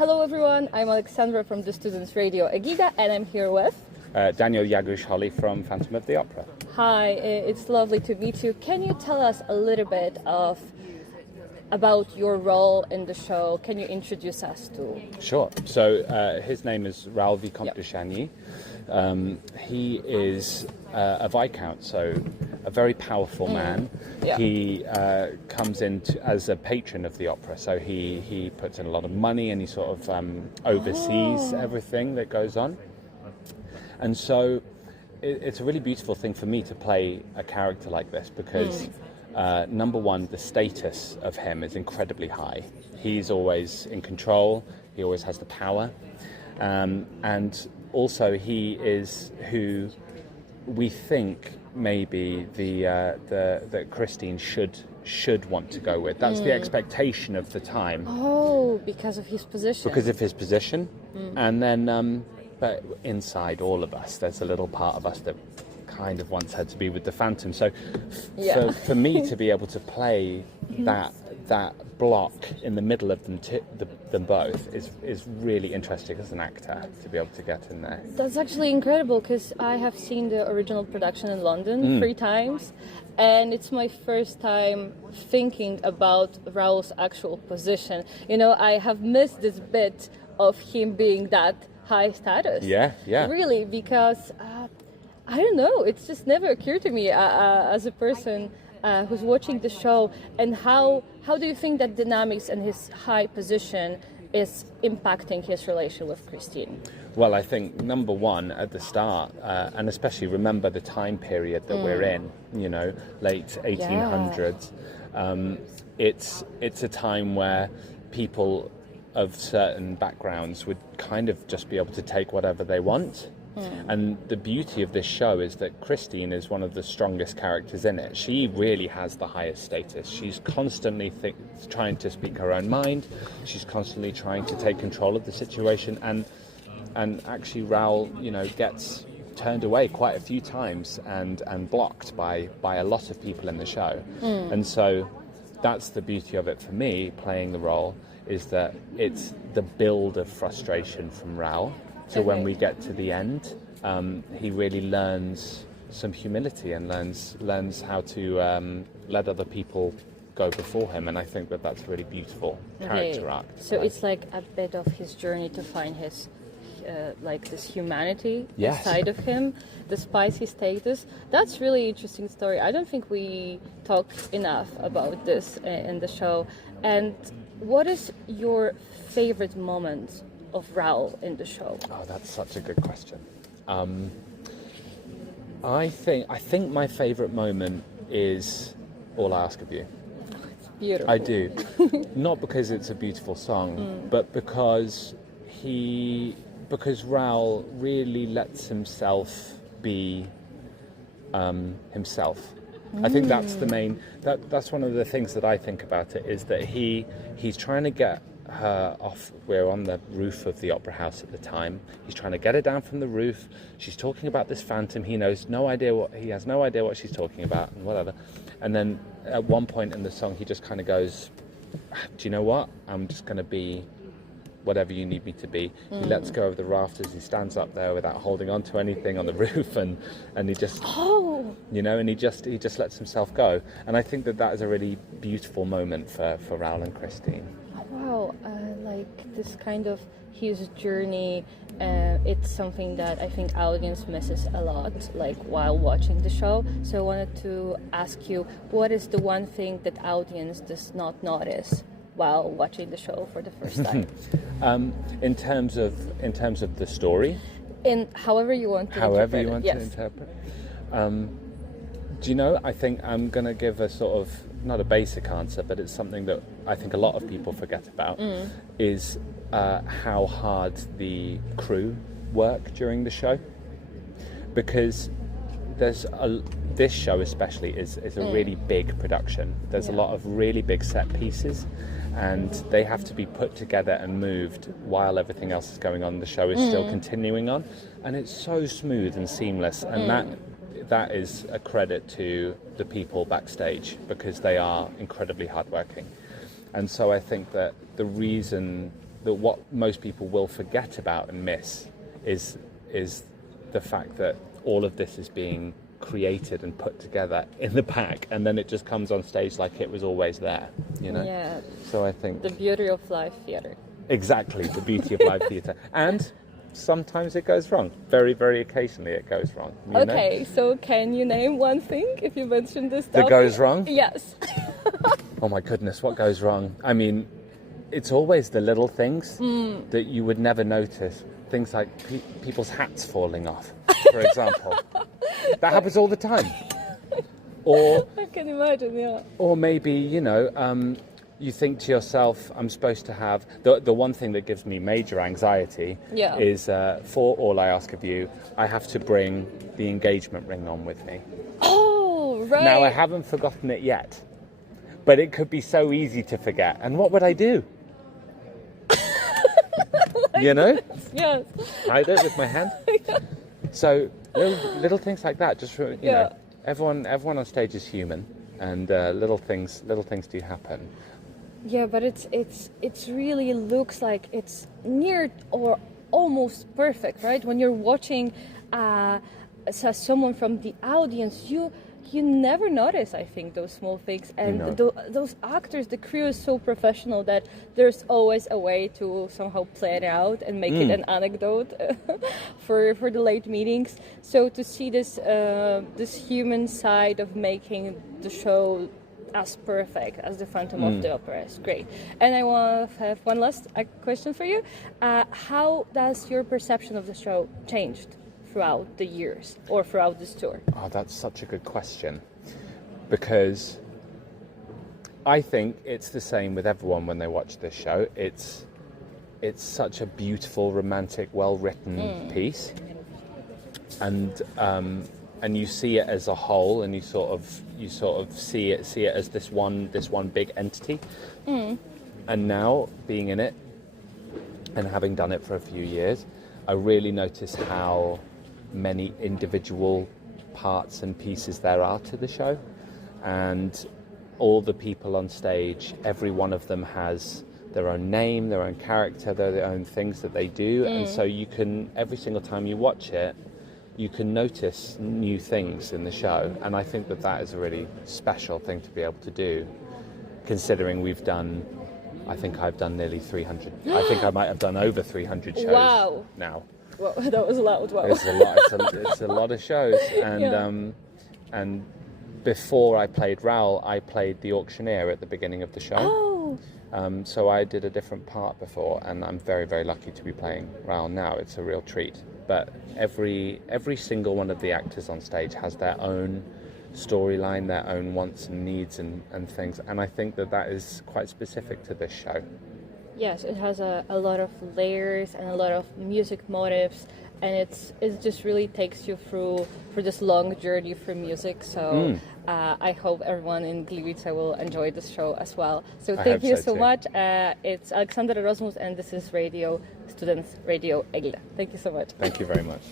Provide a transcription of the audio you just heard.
Hello everyone, I'm Aleksandra from the Students Radio Egida, and I'm here with Danielem Jagusz-Holley from Phantom of the Opera. Hi, it's lovely to meet you. Can you tell us a little bit about your role in the show? Can you introduce us to? Sure. So his name is Raoul Vicomte de Chagny. He is a Viscount, so a very powerful man. Yeah. He comes in as a patron of the opera, so he puts in a lot of money and he sort of oversees everything that goes on. And so it's a really beautiful thing for me to play a character like this because number one, the status of him is incredibly high. He's always in control, he always has the power, and also he is who we think maybe that Christine should want to go with. That's the expectation of the time. Oh, because of his position. Because of his position. And then, but inside all of us, there's a little part of us that kind of wants her to be with the Phantom. So for me to be able to play that block in the middle of them both is really interesting as an actor to be able to get in there. That's actually incredible because I have seen the original production in London 3 times, and it's my first time thinking about Raoul's actual position. You know, I have missed this bit of him being that high status. Yeah. Really, because I don't know, it's just never occurred to me as a person who's watching the show. And how do you think that dynamics and his high position is impacting his relation with Christine? Well, I think number one at the start, and especially remember the time period that we're in, you know, late 1800s. It's a time where people of certain backgrounds would kind of just be able to take whatever they want. And the beauty of this show is that Christine is one of the strongest characters in it. She really has the highest status. She's constantly trying to speak her own mind. She's constantly trying to take control of the situation. And actually Raoul, you know, gets turned away quite a few times and blocked by a lot of people in the show. And so that's the beauty of it for me, playing the role, is that it's the build of frustration from Raoul. So when we get to the end, he really learns some humility and learns how to let other people go before him. And I think that that's a really beautiful character arc. So it's like a bit of his journey to find his like this humanity inside of him, despite his status. That's really interesting story. I don't think we talk enough about this in the show. And what is your favorite moment of Raoul in the show? Oh, that's such a good question. I think my favorite moment is All I Ask of You. Oh, it's beautiful. I do. Not because it's a beautiful song, but because Raoul really lets himself be himself. I think that's the main. That's one of the things that I think about it, is that he's trying to get her off. We're on the roof of the opera house at the time. He's trying to get her down from the roof. She's talking about this phantom. He has no idea what she's talking about and whatever. And then at one point in the song, he just kind of goes, "Do you know what? I'm just going to be whatever you need me to be." He lets go of the rafters. He stands up there without holding on to anything on the roof, and he just you know, and he just lets himself go. And I think that is a really beautiful moment for Raoul and Christine. Wow, like this kind of his journey, it's something that I think audience misses a lot, like while watching the show. So I wanted to ask you, what is the one thing that audience does not notice while watching the show for the first time? In terms of the story, in however you want to interpret. Do you know, I think I'm going to give a sort of, not a basic answer, but it's something that I think a lot of people forget about, is how hard the crew work during the show. Because this show especially is a really big production. There's a lot of really big set pieces, and they have to be put together and moved while everything else is going on. The show is still continuing on, and it's so smooth and seamless, and that is a credit to the people backstage, because they are incredibly hardworking. And so I think that the reason that what most people will forget about and miss is the fact that all of this is being created and put together in the pack, and then it just comes on stage like it was always there, you know? Yeah. So I think... The beauty of live theatre. Exactly, the beauty of live theatre. And sometimes it goes wrong. Very, very occasionally it goes wrong. Okay, so can you name one thing, if you mentioned this topic? That goes wrong? Yes. Oh my goodness, what goes wrong? I mean, it's always the little things that you would never notice. Things like people's hats falling off, for example. That happens all the time. Or I can imagine, yeah. Or maybe, you know, you think to yourself, I'm supposed to have... The one thing that gives me major anxiety is, for All I Ask of You, I have to bring the engagement ring on with me. Oh, right. Now, I haven't forgotten it yet, but it could be so easy to forget. And what would I do? You know? Yes. Hide it with my hand. So little things like that. Just you know, everyone on stage is human, and little things do happen. Yeah, but it's really looks like it's near or almost perfect, right? When you're watching someone from the audience, you never notice, I think, those small things. And those actors, the crew is so professional that there's always a way to somehow plan out and make it an anecdote for the late meetings. So to see this human side of making the show as perfect as the Phantom of the Opera is great. And I want to have one last question for you. How does your perception of the show changed throughout the years or throughout this tour? Oh, that's such a good question, because I think it's the same with everyone when they watch this show. It's such a beautiful, romantic, well-written piece, and you see it as a whole, and you sort of see it as this one big entity. And now, being in it and having done it for a few years, I really notice how many individual parts and pieces there are to the show, and all the people on stage, every one of them has their own name, their own character, their own things that they do, and so you can, every single time you watch it, you can notice new things in the show, and I think that is a really special thing to be able to do, considering I think I've done nearly 300, I think I might have done over 300 shows now. Well, that was loud. Wow. It's a lot. It's a lot of shows, and and before I played Raoul, I played the auctioneer at the beginning of the show. Oh. So I did a different part before, and I'm very, very lucky to be playing Raoul now. It's a real treat. But every single one of the actors on stage has their own storyline, their own wants and needs and things, and I think that is quite specific to this show. Yes, it has a lot of layers and a lot of music motifs, and it just really takes you through for this long journey for music. So I hope everyone in Gliwice will enjoy this show as well. So thank you so much. It's Aleksandra Rozmus, and this is Radio Students Radio EGLE. Thank you so much. Thank you very much.